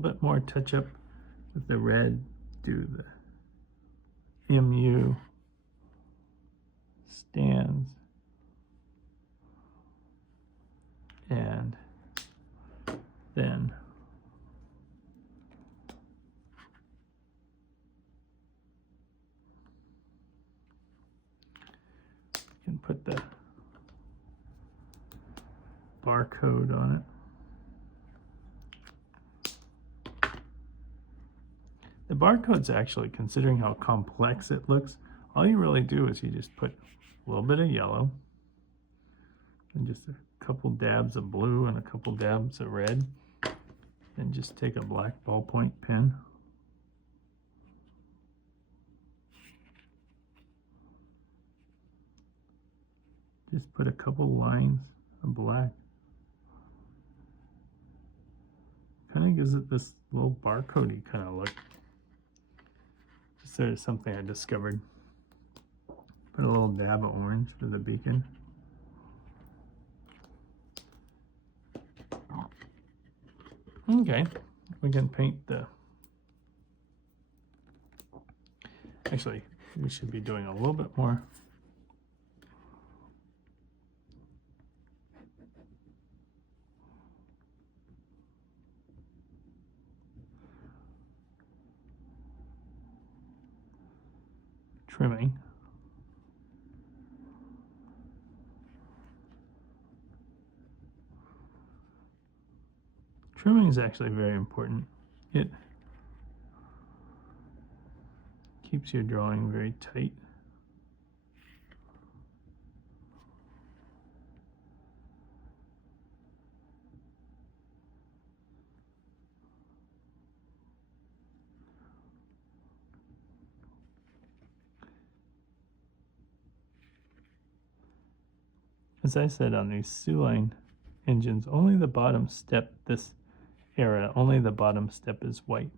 bit more touch up with the red, do the MU stands, and then you can put the barcode on it. The barcode's actually, considering how complex it looks, all you really do is you just put a little bit of yellow and just a couple dabs of blue and a couple dabs of red, and just take a black ballpoint pen. Just put a couple lines of black. Kind of gives it this little barcode-y kind of look. Just sort of something I discovered. Put a little dab of orange for the beacon. Okay, we can paint the... Actually, we should be doing a little bit more. Trimming. Trimming is actually very important. It keeps your drawing very tight. As I said, on these Sioux-line engines, only the bottom step, this era, only the bottom step is white.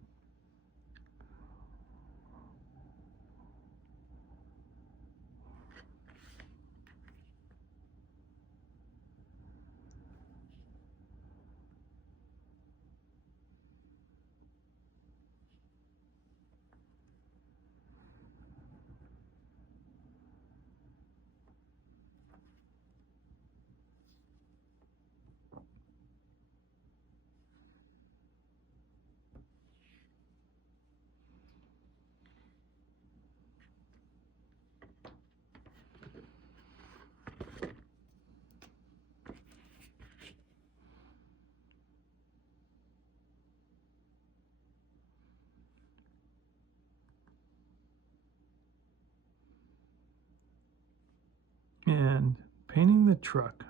And painting the truck.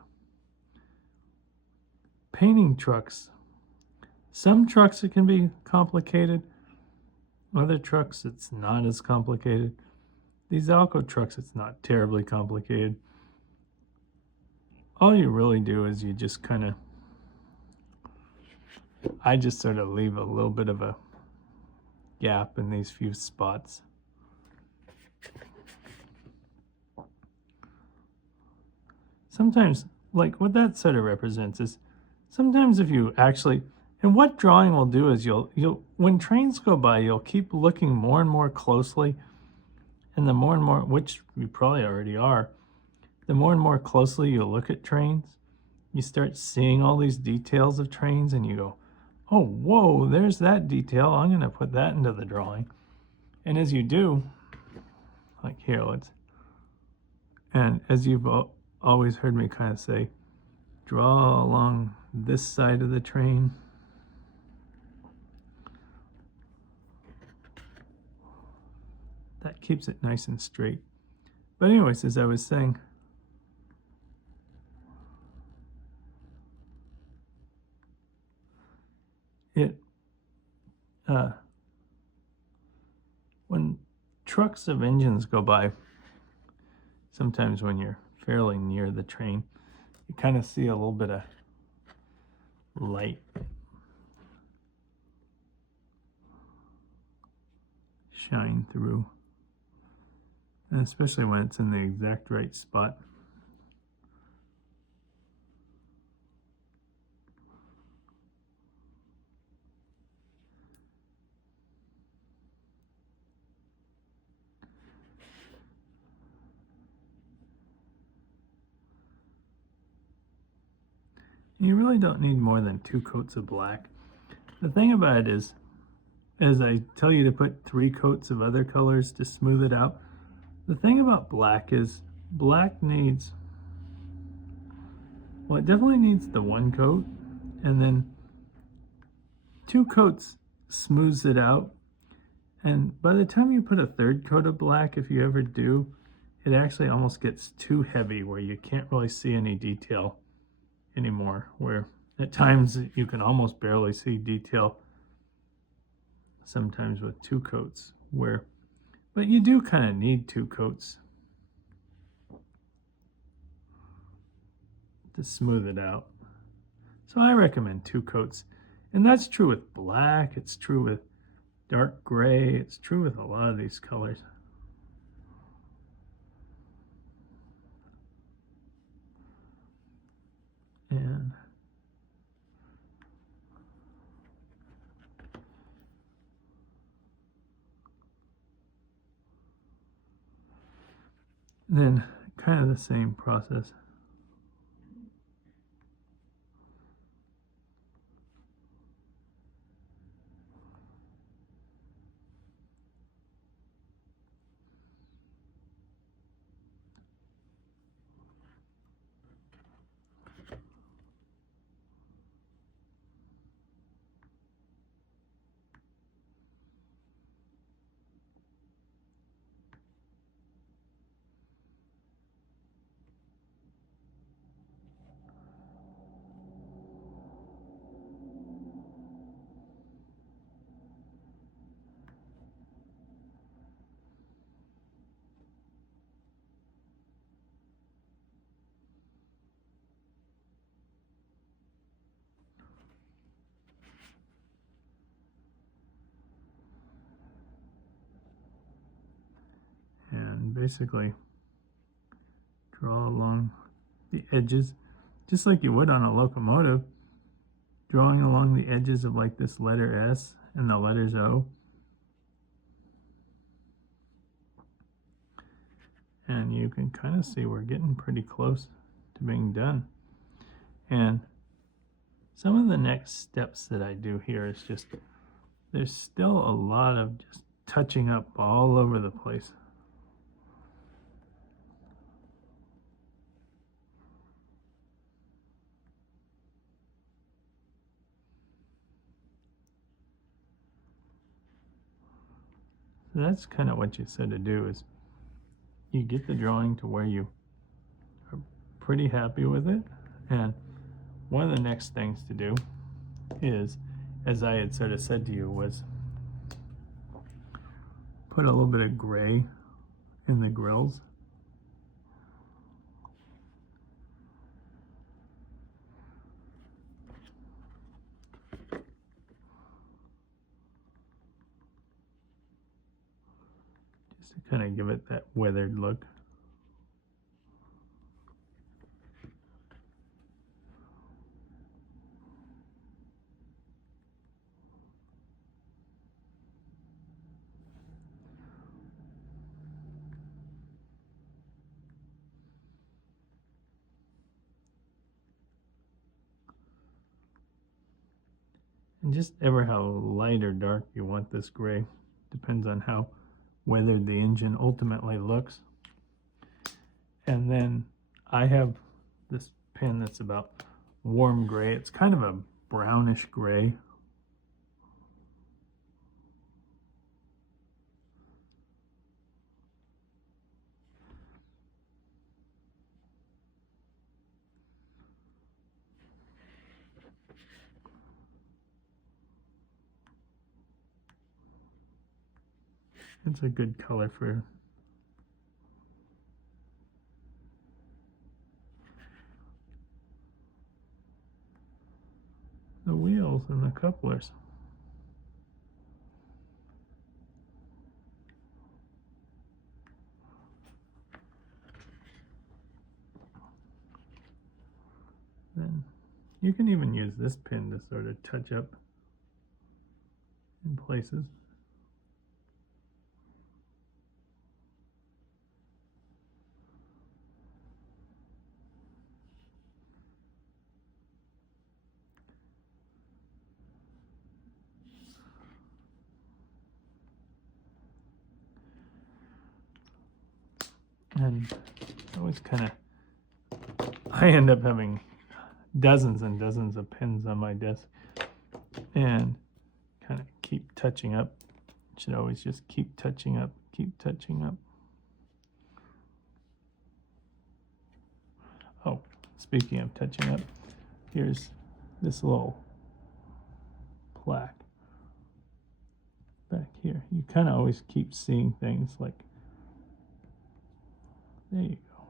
Painting trucks. Some trucks it can be complicated. Other trucks it's not as complicated. These Alco trucks it's not terribly complicated. All you really do is you just kind of, I just sort of leave a little bit of a gap in these few spots. Sometimes, like what that sort of represents is, sometimes if you actually, and what drawing will do is you'll when trains go by, you'll keep looking more and more closely, and the more and more, which you probably already are, the more and more closely you look at trains, you start seeing all these details of trains, and you go, oh, whoa, there's that detail. I'm going to put that into the drawing. And as you do, like here, and as you've always heard me kind of say, draw along this side of the train. That keeps it nice and straight. But anyways, as I was saying, when trucks of engines go by, sometimes when you're fairly near the train, you kind of see a little bit of light shine through, and especially when it's in the exact right spot. You really don't need more than 2 coats of black. The thing about it is, as I tell you to put 3 coats of other colors to smooth it out, the thing about black is black needs, well, it definitely needs the 1 coat, and then 2 coats smooths it out. And by the time you put a 3rd coat of black, if you ever do, it actually almost gets too heavy where you can't really see any detail anymore, where at times you can almost barely see detail sometimes with 2 coats, but you do kind of need 2 coats to smooth it out. So I recommend 2 coats, and that's true with black, it's true with dark gray, it's true with a lot of these colors. And then kind of the same process. And basically draw along the edges, just like you would on a locomotive, drawing along the edges of like this letter S and the letters O. And you can kind of see we're getting pretty close to being done. And some of the next steps that I do here is just, there's still a lot of just touching up all over the place. So that's kind of what you said to do, is you get the drawing to where you are pretty happy with it. And one of the next things to do is, as I had sort of said to you, was put a little bit of gray in the grills. Just to kind of give it that weathered look. And just ever how light or dark you want this gray. Depends on how weathered the engine ultimately looks. And then I have this pen that's about warm gray. It's kind of a brownish gray. It's a good color for the wheels and the couplers. Then you can even use this pin to sort of touch up in places. And always kind of, I end up having dozens and dozens of pens on my desk, and kind of keep touching up. Should always just keep touching up, keep touching up. Oh, speaking of touching up, here's this little plaque back here. You kind of always keep seeing things like, there you go.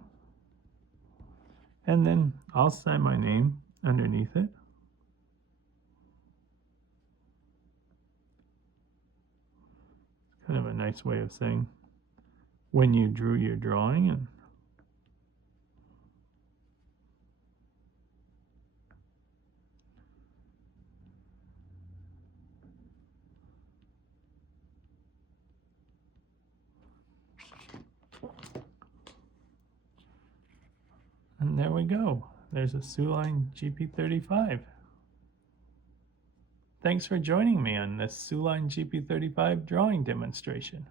And then I'll sign my name underneath it. Kind of a nice way of saying when you drew your drawing. And there we go. There's a Sewline GP35. Thanks for joining me on this Sewline GP35 drawing demonstration.